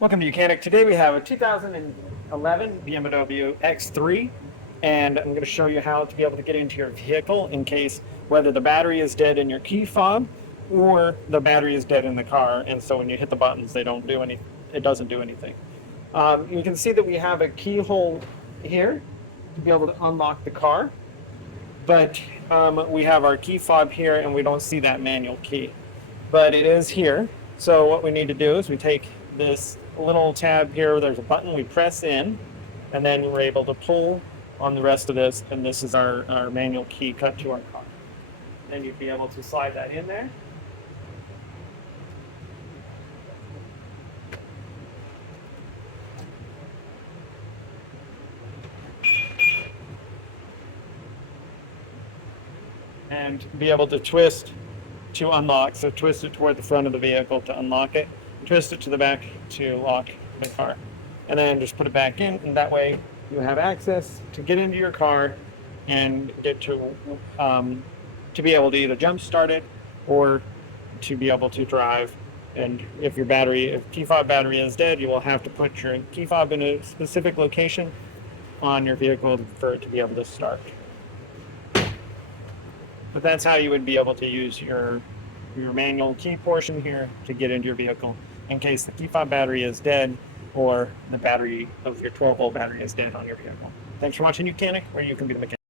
Welcome to Mechanic. Today we have a 2011 BMW X3, and I'm going to show you how to be able to get into your vehicle in case whether the battery is dead in your key fob or the battery is dead in the car, and so when you hit the buttons they don't do any. It doesn't do anything. You can see that we have a keyhole here to be able to unlock the car, but we have our key fob here and we don't see that manual key, but it is here. So what we need to do is we take this little tab here, there's a button we press in, and then we're able to pull on the rest of this, and this is our manual key cut to our car. Then you'd be able to slide that in there. And be able to twist to unlock. So twist it toward the front of the vehicle to unlock it, twist it to the back to lock the car, and then just put it back in, and that way you have access to get into your car and get to be able to either jump start it or to be able to drive. And if key fob battery is dead, you will have to put your key fob in a specific location on your vehicle for it to be able to start. But that's how you would be able to use your manual key portion here to get into your vehicle in case the key fob battery is dead or the battery of your 12-volt battery is dead on your vehicle. Thanks for watching Mechanic, where you can be the mechanic.